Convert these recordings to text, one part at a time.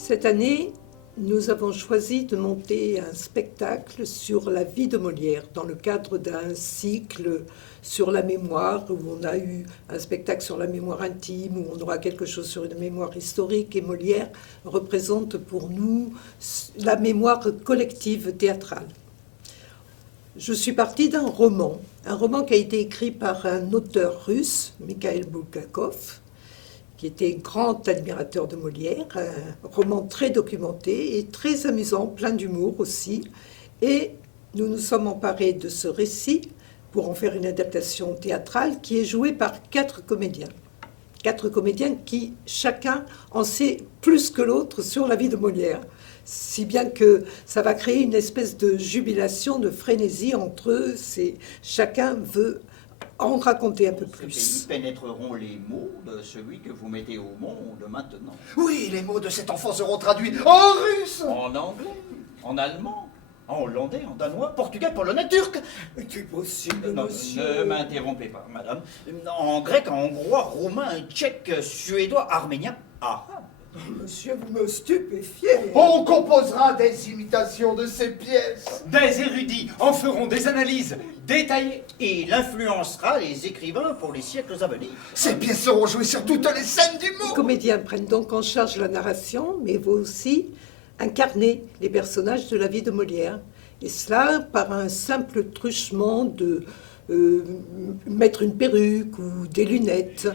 Cette année, nous avons choisi de monter un spectacle sur la vie de Molière dans le cadre d'un cycle sur la mémoire où on a eu un spectacle sur la mémoire intime, où on aura quelque chose sur une mémoire historique, et Molière représente pour nous la mémoire collective théâtrale. Je suis partie d'un roman qui a été écrit par un auteur russe, Mikhail Bulgakov, qui était grand admirateur de Molière, un roman très documenté et très amusant, plein d'humour aussi. Et nous nous sommes emparés de ce récit pour en faire une adaptation théâtrale qui est jouée par 4 comédiens. 4 comédiens qui, chacun, en sait plus que l'autre sur la vie de Molière. Si bien que ça va créer une espèce de jubilation, de frénésie entre eux. Chacun veut en raconter un peu plus. Ces pays pénétreront les mots de celui que vous mettez au monde maintenant. Oui, les mots de cet enfant seront traduits en russe, En anglais, en allemand, en hollandais, en danois, portugais, polonais, turc. C'est possible, Non, monsieur. ne m'interrompez pas, madame. En grec, en hongrois, roumain, tchèque, suédois, arménien, arabe. Monsieur, vous me stupéfiez. on composera des imitations de ces pièces. Des érudits en feront des analyses détaillées. Et il influencera les écrivains pour les siècles à venir. Ces pièces seront jouées sur toutes les scènes du Les monde. comédiens prennent donc en charge la narration, mais vous aussi incarner les personnages de la vie de Molière. Et cela par un simple truchement de mettre une perruque ou des lunettes.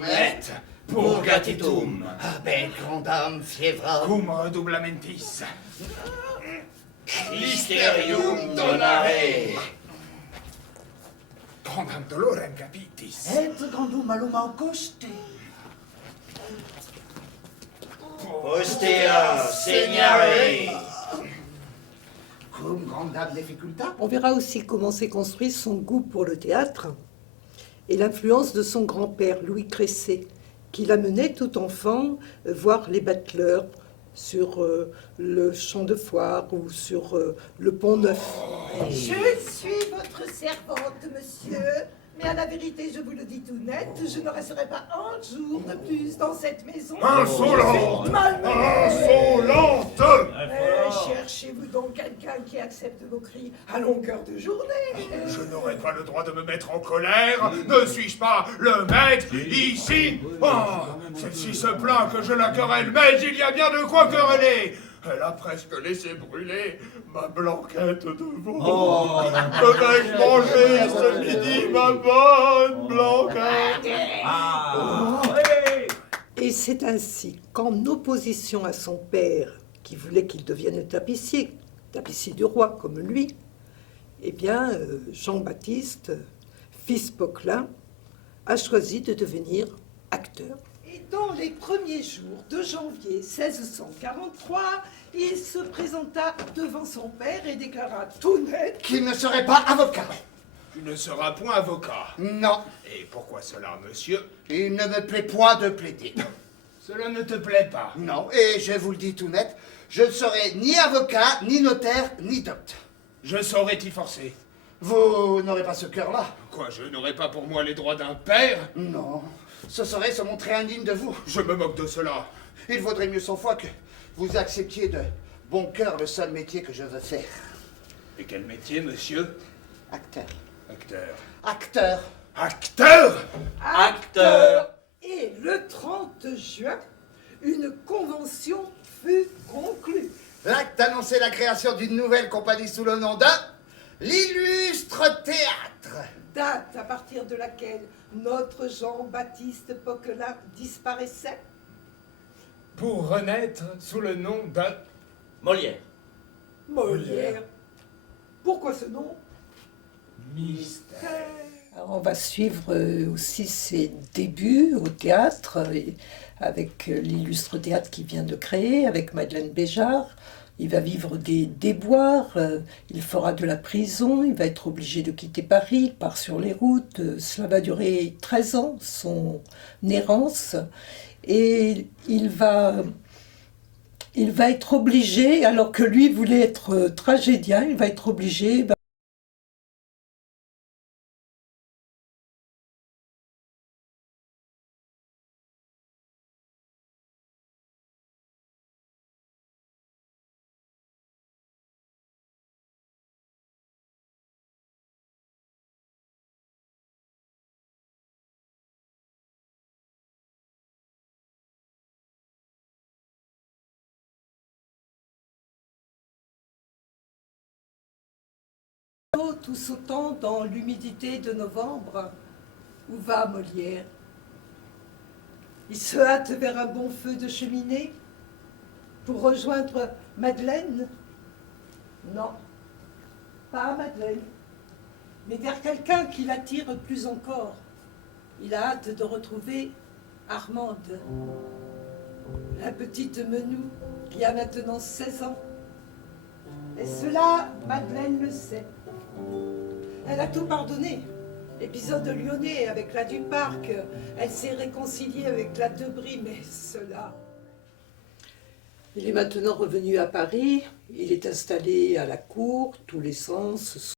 Net, purgatitum, Habet grandam fievra. cum redoublementis. Mysterium donare. Grandam dolorem capitis. Et grandum malum coste. Postea segnare. Cum grandam difficulta. On verra aussi comment s'est construit son goût pour le théâtre et l'influence de son grand-père, Louis Cresset, qui l'amenait tout enfant voir les battleurs sur le champ de foire ou sur le pont Neuf. Je suis votre servante, monsieur. Mais à la vérité, je vous le dis tout net, je ne resterai pas un jour de plus dans cette maison. Insolente! Insolente! Cherchez-vous donc quelqu'un qui accepte vos cris à longueur de journée. Je n'aurai pas le droit de me mettre en colère. Ne suis-je pas le maître ici? Oh, celle-ci se plaint que je la querelle, mais il y a bien de quoi quereller. Elle a presque laissé brûler ma blanquette de veau. Que vais-je manger ce midi, ma bonne blanquette? Et c'est ainsi qu'en opposition à son père, qui voulait qu'il devienne tapissier du roi comme lui, eh bien, Jean-Baptiste, fils Poquelin, a choisi de devenir acteur. Et dans les premiers jours de janvier 1643, il se présenta devant son père et déclara tout net Qu'il ne serait pas avocat. Tu ne seras point avocat. Non, Et pourquoi cela, monsieur? il ne me plaît point de plaider. Cela ne te plaît pas. Non, et je vous le dis tout net, je ne serai ni avocat, ni notaire, ni docte. Je saurais t'y forcer. Vous n'aurez pas ce cœur-là? Quoi, je n'aurais pas pour moi les droits d'un père? Non, ce serait se montrer indigne de vous. Je me moque de cela. Il vaudrait mieux 100 fois que vous acceptiez de bon cœur le seul métier que je veux faire. Et quel métier, monsieur? Acteur. Acteur. Acteur. Acteur? Acteur. et le 30 juin, une convention fut conclue. L'acte annonçait la création d'une nouvelle compagnie sous le nom de l'Illustre Théâtre. Date à partir de laquelle notre Jean-Baptiste Poquelin disparaissait. Pour renaître sous le nom de... Molière. Molière. Pourquoi ce nom? Mystère. Alors, on va suivre aussi ses débuts au théâtre, avec l'Illustre Théâtre qu'il vient de créer, avec Madeleine Béjart. Il va vivre des déboires, il fera de la prison, il va être obligé de quitter Paris, il part sur les routes. Cela va durer 13 ans, son errance. Et il va être obligé, alors que lui voulait être tragédien, il va être obligé... tout sautant dans l'humidité de novembre. Où va Molière? Il se hâte vers un bon feu de cheminée pour rejoindre Madeleine? Non, pas Madeleine, mais vers quelqu'un qui l'attire plus encore. Il a hâte de retrouver Armande, la petite Menou qui a maintenant 16 ans. Et cela, Madeleine le sait. Elle a tout pardonné. L'épisode lyonnais avec la Duparc, elle s'est réconciliée avec la Debris, mais cela... Il est maintenant revenu à Paris, il est installé à la cour, tous les sens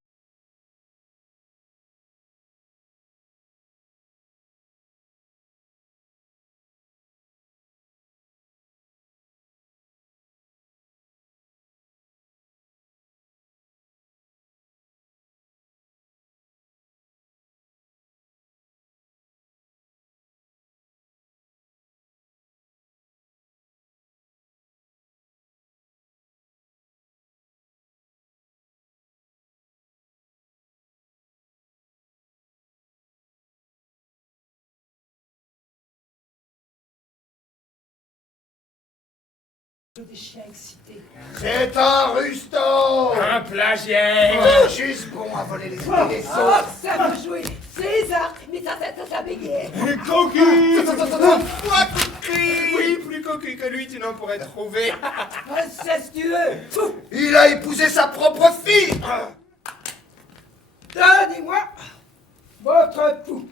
des chiens excités. C'est un ruston. Un plagiaire. Juste bon à voler les Oh, idées des oh, autres. ça peut jouer. César, mais ta tête à s'habiller. Cocu. Quoi, Coquille? Oui, plus cocu que lui, tu n'en pourrais trouver. Incestueux. Fou. Il a épousé sa propre fille. Donnez-moi votre pouls.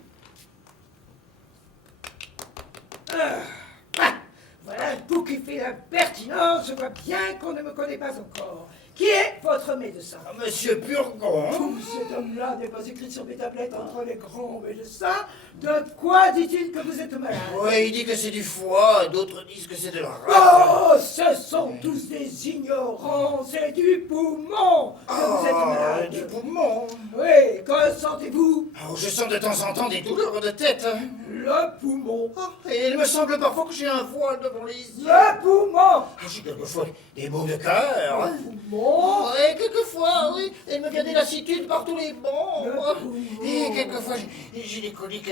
Voilà un pouls qui fait l'impertinence. Je vois bien qu'on ne me connaît pas encore. Qui est votre médecin? Monsieur Purgon. Tout cet homme-là n'est pas écrit sur mes tablettes entre les grands médecins. De quoi dit-il que vous êtes malade? Ouais, il dit que c'est du foie, d'autres disent que c'est de la rate. Oh, ce sont tous des ignorants, c'est du poumon que vous êtes malade. Du poumon. Oui, que sentez-vous? Oh, je sens de temps en temps des douleurs de tête. Le poumon. Et il me semble parfois que j'ai un voile devant les yeux. Le poumon. J'ai quelquefois des maux de cœur. Le poumon. Oui, quelquefois, oui. Il me vient des lassitudes par tous les membres. Et quelquefois, j'ai des coliques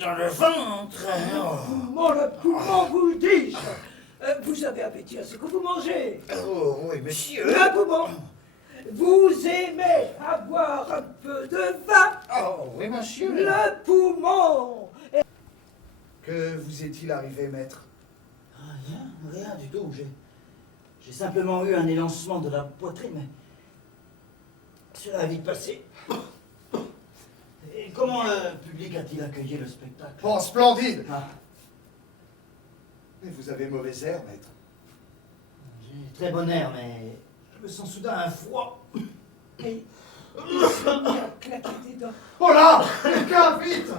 dans le ventre. Le poumon, vous le dis-je. Vous avez appétit à ce que vous mangez. Oh, oui, monsieur. Le poumon. Vous aimez avoir un peu de vin. Oh, oui, monsieur. Le poumon. Que vous est-il arrivé, maître? Rien du tout. J'ai simplement eu un élancement de la poitrine, mais cela a vite passé. Et comment le public a-t-il accueilli le spectacle? Oh, splendide. Ah, Mais vous avez mauvais air, maître. j'ai très bon air, mais je me sens soudain un froid. Et il se mit à claquer des dents. Oh là! Quelqu'un, vite!